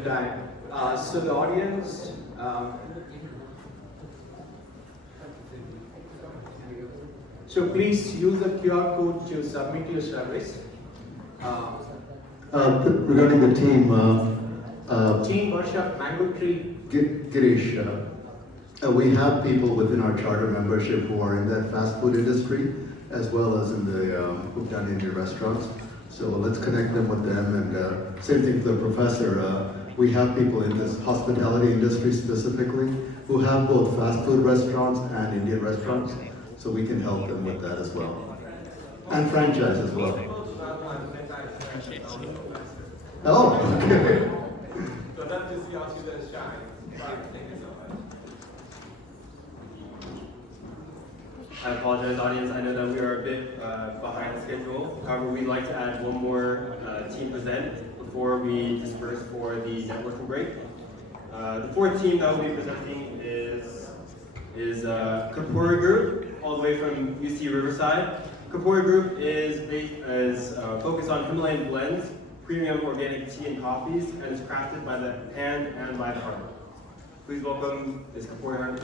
limited time. So the audience, so please use the QR code to submit your surveys. Regarding the team, Team Workshop Mango Tree. Girish, we have people within our charter membership who are in that fast food industry, as well as in the who've done Indian restaurants. So let's connect them with them, and same thing for the professor. We have people in this hospitality industry specifically who have both fast food restaurants and Indian restaurants, so we can help them with that as well. And franchise as well. Oh, okay. So that's just how she does shine. Thank you so much. I apologize, audience. I know that we are a bit behind schedule. However, we'd like to add one more team present before we disperse for the networking break. The fourth team that will be presenting is Kapuri Group, all the way from UC Riverside. Kapuri Group is focused on Himalayan Blends, premium organic tea and coffees, and is crafted by the hand and by the heart. Please welcome Ms. Kapuri Heart.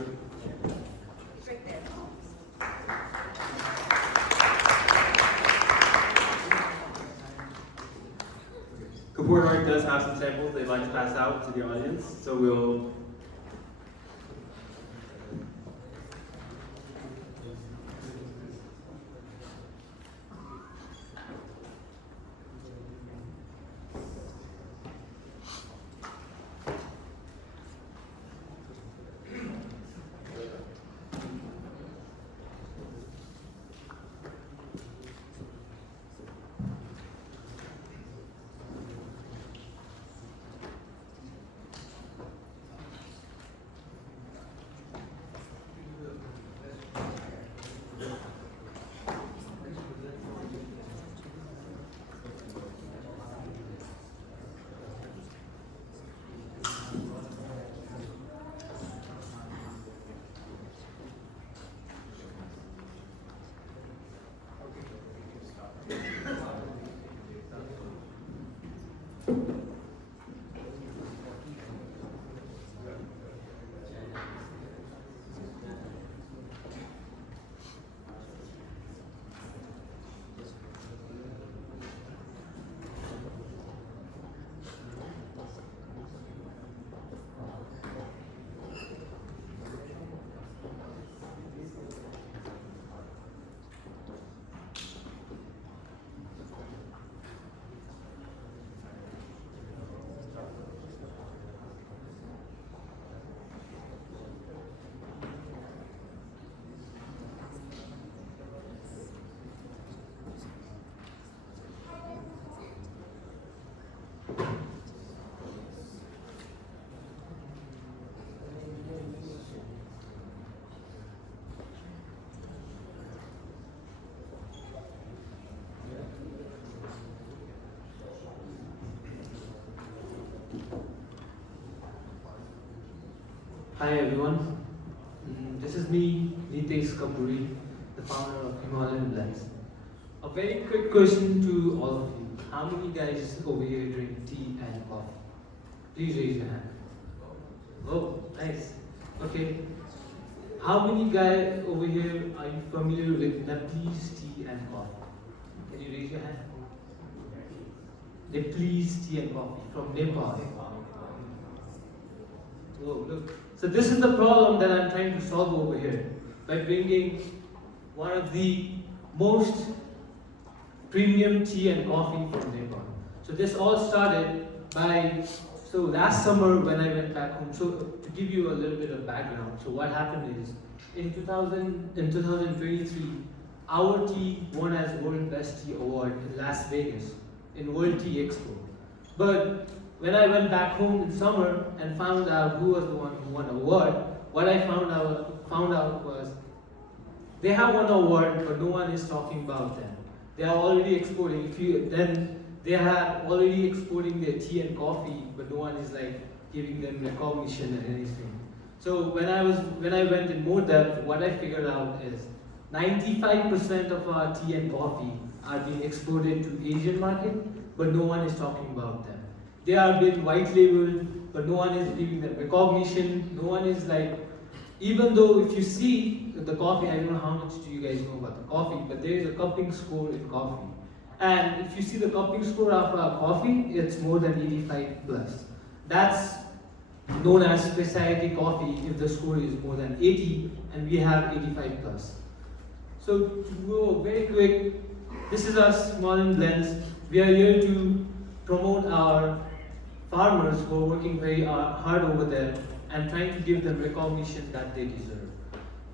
Kapuri Heart does have some samples they'd like to pass out to the audience, so we'll. Hi everyone, this is me, Nitesh Kapuri, the founder of Himalayan Blends. A very quick question to all of you. How many guys over here drink tea and coffee? Please raise your hand. Oh, nice. Okay. How many guys over here are you familiar with Nepalese tea and coffee? Can you raise your hand? Nepalese tea and coffee from Nepal. Oh, look. So this is the problem that I'm trying to solve over here by bringing one of the most premium tea and coffee from Nepal. So this all started by, so last summer when I went back home, so to give you a little bit of background, so what happened is, in 2023, our tea won as World Best Tea Award in Las Vegas, in World Tea Expo. But when I went back home in summer and found out who was the one who won the award, what I found out was they have won an award, but no one is talking about them. They are already exporting. They are already exporting their tea and coffee, but no one is like giving them recognition and anything. So when I went in more depth, what I figured out is 95% of our tea and coffee are being exported to Asian market, but no one is talking about them. they are being white labeled, but no one is giving them recognition. No one is like, even though if you see the coffee, I don't know how much do you guys know about the coffee, but there is a cupping score in coffee. And if you see the cupping score of our coffee, it's more than 85 plus. That's known as specialty coffee if the score is more than 80, and we have 85 plus. So to go very quick, this is us, Himalayan Blends. We are here to promote our farmers who are working very hard over there and trying to give them recognition that they deserve.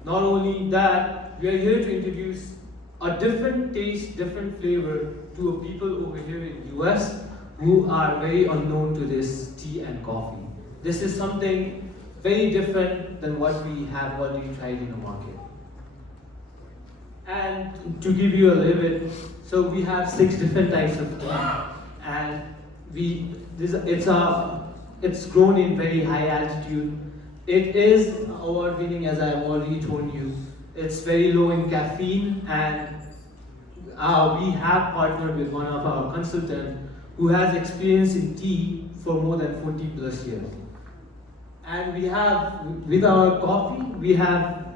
Not only that, we are here to introduce a different taste, different flavor to a people over here in US who are very unknown to this tea and coffee. This is something very different than what we have already tried in the market. And to give you a little bit, so we have 6 different types of tea, and it's grown in very high altitude. It is award-winning, as I've already told you. It's very low in caffeine, and we have partnered with one of our consultants who has experience in tea for more than 40 plus years. And we have, with our coffee, we have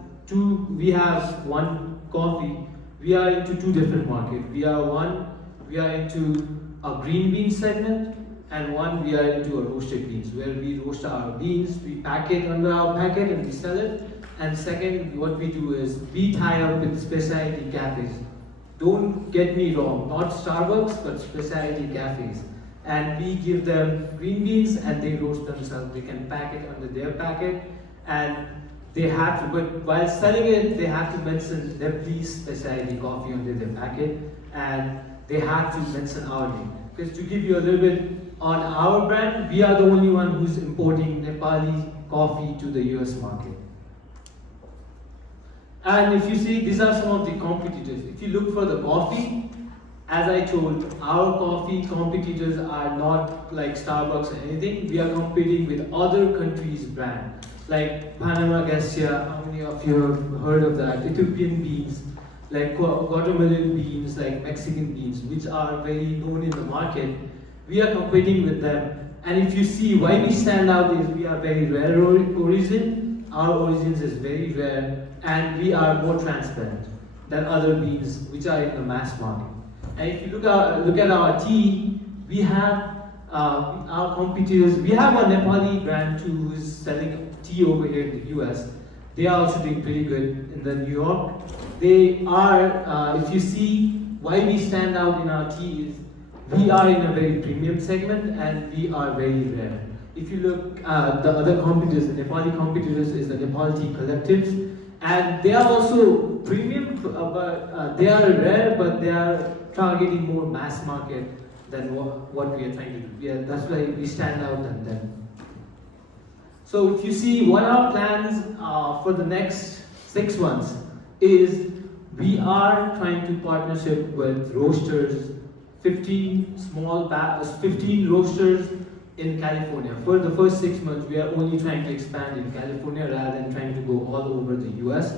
one coffee. We are into 2 different markets. We are into a green bean segment, and one we are into a roasted beans, where we roast our beans, we pack it under our packet and we sell it. And second, what we do is we tie up with specialty cafes. Don't get me wrong, not Starbucks, but specialty cafes. And we give them green beans and they roast themselves. They can pack it under their packet, and they have to, but while selling it, they have to mention Nepalese specialty coffee under their packet, and they have to mention our name. Because to give you a little bit on our brand, we are the only one who's importing Nepali coffee to the US market. And if you see, these are some of the competitors. If you look for the coffee, as I told, our coffee competitors are not like Starbucks or anything. We are competing with other countries' brand, like Panama Garcia. How many of you have heard of that? Ethiopian beans, like Guatemalan beans, like Mexican beans, which are very known in the market. We are competing with them. And if you see why we stand out is we are very rare origin. Our origins is very rare, and we are more transparent than other beans which are in the mass market. And if you look at our tea, we have our competitors. We have a Nepali brand too who is selling tea over here in the US. They are also doing pretty good in the New York. They are, if you see why we stand out in our tea is we are in a very premium segment and we are very rare. If you look at the other competitors, the Nepali competitors is the Nepal Tea Collectives, and they are also premium, but they are rare, but they are targeting more mass market than what we are trying to do. Yeah, that's why we stand out than them. So if you see what our plans for the next 6 months is, we are trying to partnership with roasters, 15 roasters in California. For the first 6 months, we are only trying to expand in California rather than trying to go all over the US.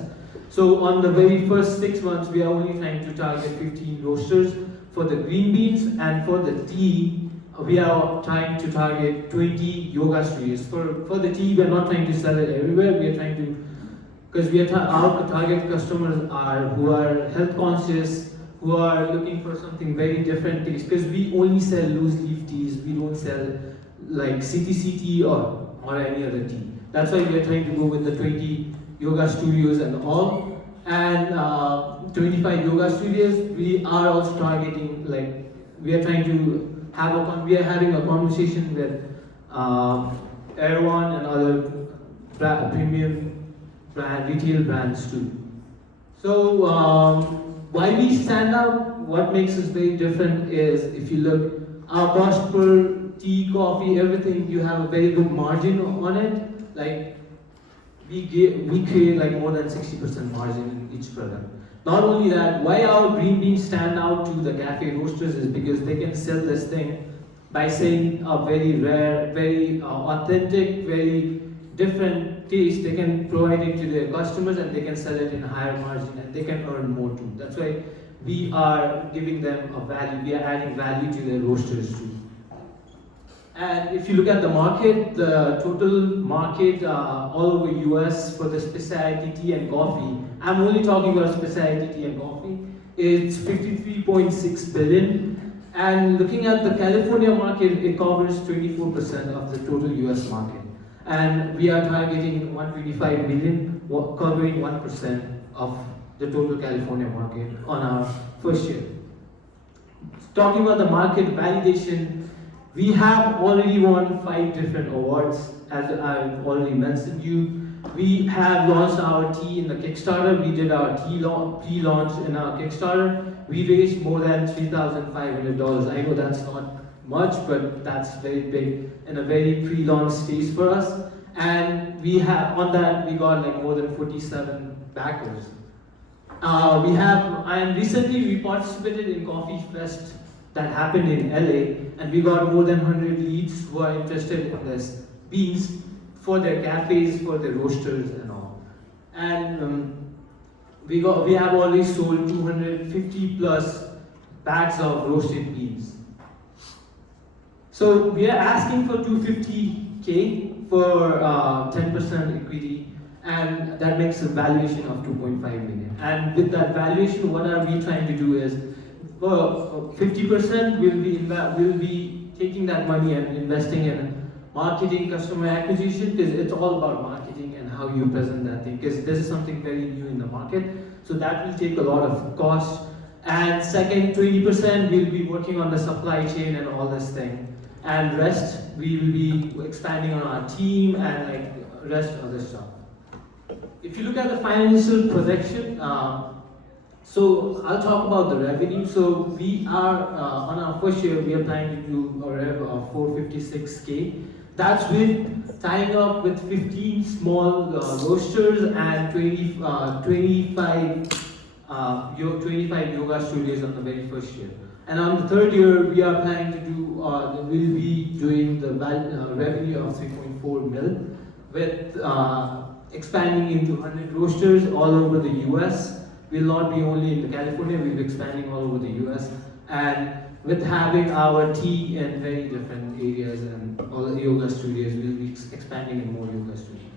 So on the very first 6 months, we are only trying to target 15 roasters for the green beans, and for the tea, we are trying to target 20 yoga studios. For the tea, we are not trying to sell it everywhere. We are trying to, because our target customers are who are health conscious, who are looking for something very different taste. Because we only sell loose leaf teas. We don't sell like CTC tea or any other tea. That's why we are trying to go with the 20 yoga studios and all. And 25 yoga studios, we are also targeting, like, we are trying to have we are having a conversation with Erwan and other premium retail brands too. So why we stand out, what makes us very different is, if you look, our cost per tea, coffee, everything, you have a very good margin on it. Like, we create like more than 60% margin in each product. Not only that, why our green beans stand out to the cafe roasters is because they can sell this thing by saying a very rare, very authentic, very different taste. They can provide it to their customers and they can sell it in a higher margin and they can earn more too. That's why we are giving them a value. We are adding value to their roasters too. And if you look at the market, the total market all over US for the specialty tea and coffee, I'm only talking about specialty tea and coffee, it's 53.6 billion. And looking at the California market, it covers 24% of the total US market. And we are targeting 125 million, covering 1% of the total California market on our first year. Talking about the market validation, we have already won 5 different awards, as I've already mentioned you. We have launched our tea in the Kickstarter. We did our pre-launch in our Kickstarter. We raised more than $3,500. I know that's not much, but that's very big in a very pre-launch stage for us. And we have, on that, we got like more than 47 backers. And recently we participated in Coffee Fest that happened in LA, and we got more than 100 leads who are interested in this beans for their cafes, for their roasters and all. And we have already sold 250 plus bags of roasted beans. So we are asking for 250K for 10% equity, and that makes a valuation of 2.5 million. And with that valuation, what are we trying to do is, 50% will be taking that money and investing in marketing, customer acquisition, because it's all about marketing and how you present that thing, because this is something very new in the market. So that will take a lot of cost. And second, 20% will be working on the supply chain and all this thing. And rest, we will be expanding on our team and like rest other stuff. If you look at the financial projection, so I'll talk about the revenue. So we are, on our first year, we are planning to do a rev of 456K. That's with tying up with 15 small roasters and 25 yoga studios on the very first year. And on the third year, we are planning to do, we'll be doing the revenue of 3.4 mil with expanding into 100 roasters all over the US. We'll not be only in California, we'll be expanding all over the US. And with having our tea in very different areas and all the yoga studios, we'll be expanding in more yoga studios.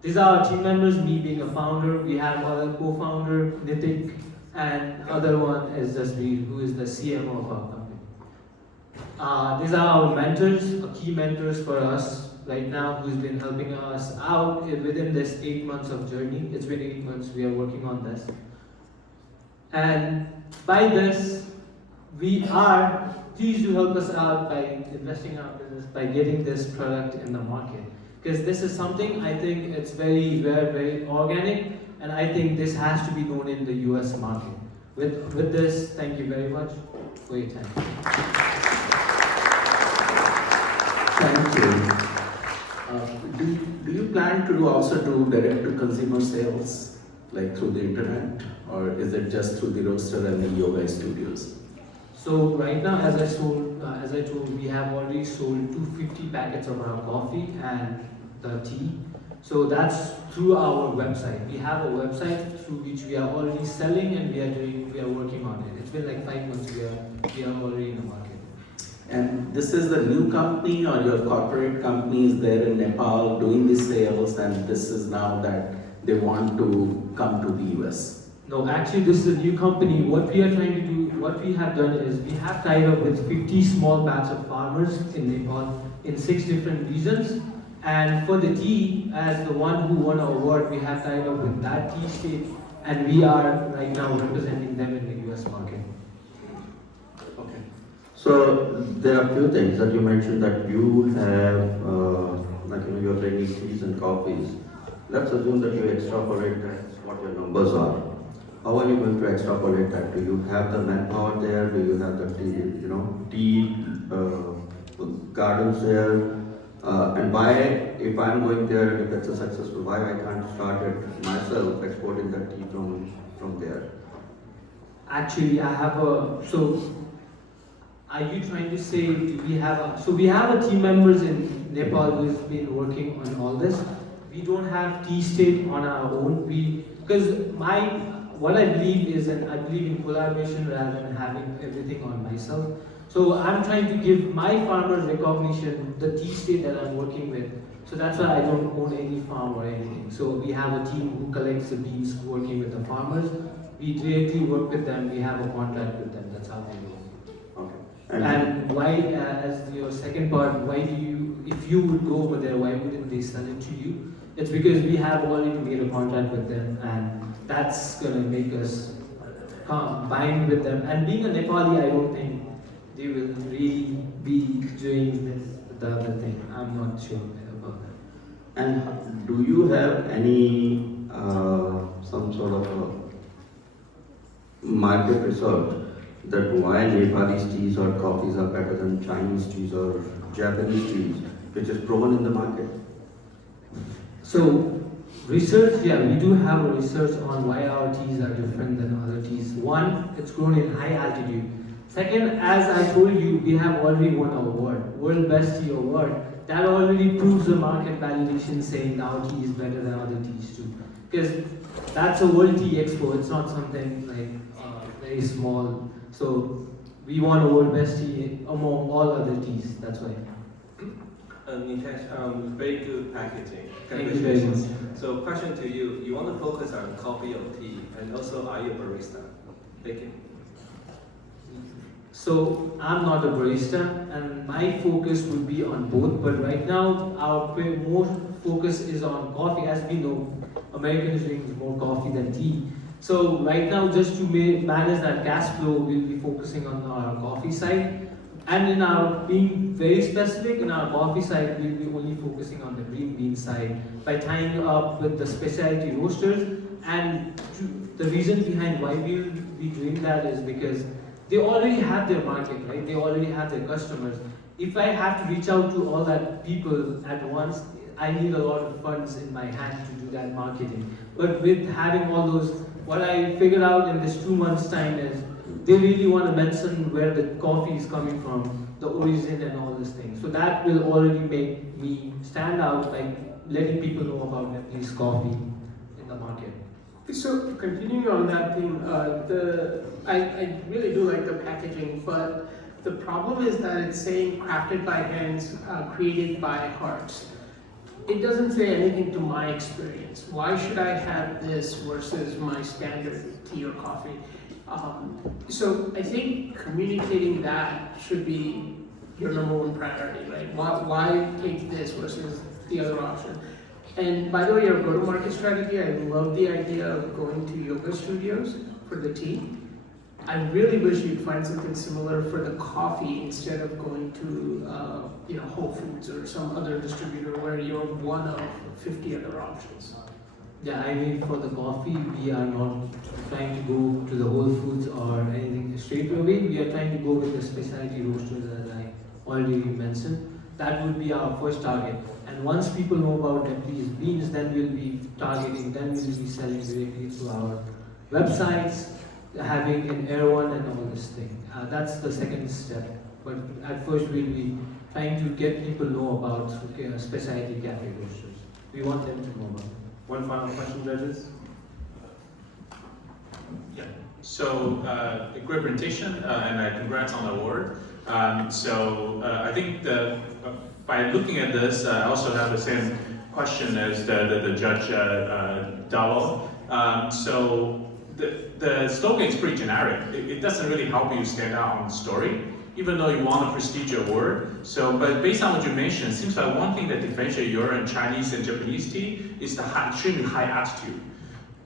These are our team members, me being a founder. We have our co-founder, Nitesh, and other one is just me, who is the CMO of our company. These are our mentors, key mentors for us right now, who's been helping us out within this 8 months of journey. It's been 8 months we are working on this. And by this, we are pleased to help us out by investing in our business, by getting this product in the market. Because this is something I think it's very rare, very organic, and I think this has to be known in the US market. With this, thank you very much for your time. Thank you. Do you plan to also do direct to consumer sales, like through the internet, or is it just through the roaster and the yoga studios? So right now, as I told, we have already sold 250 packets of our coffee and the tea. So that's through our website. We have a website through which we are already selling, and we are working on it. It's been like 5 months we are already in the market. And this is the new company, or your corporate company is there in Nepal doing the sales, and this is now that they want to come to the US? No, actually this is a new company. What we are trying to do, what we have done is we have tied up with 50 small batch of farmers in Nepal in 6 different regions. And for the tea, as the one who won an award, we have tied up with that tea state, and we are right now representing them in the US market. Okay. So there are a few things that you mentioned that you have, you're bringing teas and coffees. Let's assume that you extrapolate that what your numbers are. How are you going to extrapolate that? Do you have the manpower there? Do you have the tea gardens there? And why, if I'm going there and if it's a successful, why I can't start it myself exporting the tea from there? Actually, I have a, so are you trying to say we have a team members in Nepal who's been working on all this. We don't have tea state on our own. What I believe is, and I believe in collaboration rather than having everything on myself. So I'm trying to give my farmers recognition, the tea state that I'm working with. So that's why I don't own any farm or anything. So we have a team who collects the beans, working with the farmers. We directly work with them. We have a contract with them. That's how we work. Okay. And why, as your second part, why do you, if you would go over there, why wouldn't they sell it to you? It's because we have already made a contract with them, and that's gonna make us bind with them. And being a Nepali, I don't think they will really be doing this, the other thing. I'm not sure about that. And do you have any some sort of market research that why Nepalese teas or coffees are better than Chinese teas or Japanese teas, which is proven in the market? So, research, yeah, we do have a research on why our teas are different than other teas. One, it's grown in high altitude. Second, as I told you, we have already won an award, World Best Tea Award. That already proves the market validation saying our tea is better than other teas too. Because that's a World Tea Expo, it's not something like very small. So, we won a World Best Tea among all other teas, that's why. Nitesh, very good packaging. Thank you very much. So, question to you: you want to focus on coffee or tea, and also are you a barista? Thank you. So I'm not a barista, and my focus would be on both. But right now, our more focus is on coffee. As we know, Americans drink more coffee than tea. So right now, just to manage that gas flow, we'll be focusing on our coffee side. And in our being very specific, in our coffee side, we'll be only focusing on the green bean side by tying up with the specialty roasters. And the reason behind why we'll be doing that is because they already have their market, right? They already have their customers. If I have to reach out to all that people at once, I need a lot of funds in my hand to do that marketing. But with having all those, what I figured out in this 2 months' time is they really want to mention where the coffee is coming from, the origin and all these things. So that will already make me stand out by letting people know about Nepalese coffee in the market. So continuing on that theme, I really do like the packaging, but the problem is that it's saying crafted by hands, created by hearts. It doesn't say anything to my experience. Why should I have this versus my standard tea or coffee? So I think communicating that should be your number one priority, right? Why take this versus the other option? And by the way, your go-to-market strategy, I love the idea of going to yoga studios for the tea. I really wish you'd find something similar for the coffee instead of going to Whole Foods or some other distributor where you're one of 50 other options. Yeah, I mean for the coffee, we are not trying to go to the Whole Foods or anything straight away. We are trying to go with the specialty roasters as I already mentioned. That would be our first target. And once people know about Nepalese beans, then we'll be targeting, then we'll be selling directly through our websites, having an Air One and all this thing. That's the second step. But at first we'll be trying to get people know about specialty cafe roasters. We want them to know about it. One final question, judges. Yeah. So great presentation, and congrats on the award. I think by looking at this, I also have the same question as the judge Davo. The slogan is pretty generic. It doesn't really help you stand out on the story, even though you want a prestigious award. But based on what you mentioned, it seems like one thing that differentiates your and Chinese and Japanese tea is the extremely high altitude.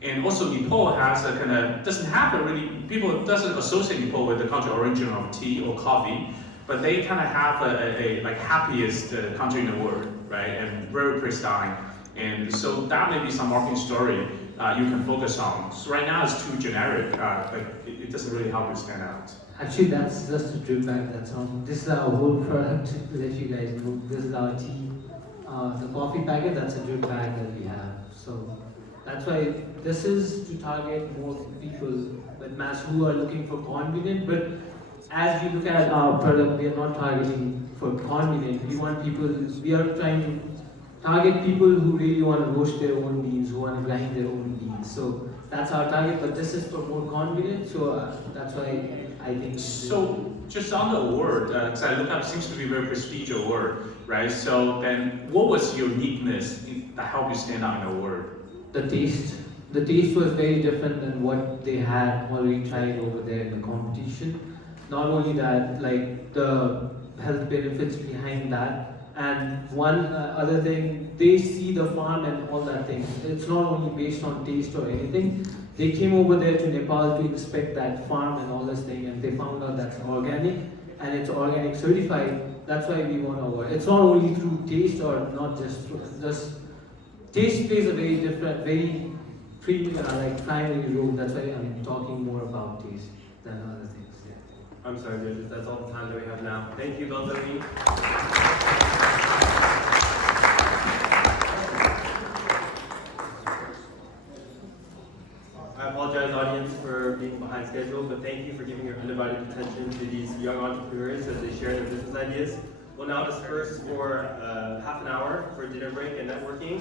And also Nepal has a kind of, doesn't have a really, people doesn't associate Nepal with the country origin of tea or coffee, but they kind of have a like happiest country in the world, right? And very pristine. And so that may be some marketing story you can focus on. So right now it's too generic, it doesn't really help you stand out. Actually, that's just a drip bag. That's on. This is our whole product to let you guys know. This is our tea. The coffee packet, that's a drip bag that we have. So that's why this is to target more people with mass who are looking for convenient. But as you look at our product, we are not targeting for convenient. We want people. We are trying to target people who really want to roast their own beans, who want to grind their own beans. So that's our target. But this is for more convenient. So that's why I think. So just on the award, because I look up, seems to be a very prestigious award, right? So then, what was your uniqueness that helped you stand out in the award? The taste. The taste was very different than what they had already tried over there in the competition. Not only that, like the health benefits behind that, and one other thing, they see the farm and all that thing. It's not only based on taste or anything. They came over there to Nepal to inspect that farm and all this thing, and they found out that's organic and it's organic certified. That's why we won an award. It's not only through taste or not just taste plays a very different, very primary role. That's why I'm talking more about taste than other things. Yeah. I'm sorry, judges, that's all the time that we have now. Thank you, Belzami. I apologize, audience, for being behind schedule, but thank you for giving your undivided attention to these young entrepreneurs as they share their business ideas. We'll now disperse for half an hour for dinner break and networking.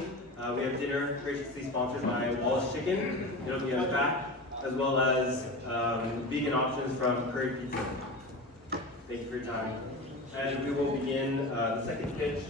We have dinner graciously sponsored by Wallace Chicken. It'll be on the back, as well as vegan options from Curry Pizza. Thank you for your time. And we will begin the second pitch.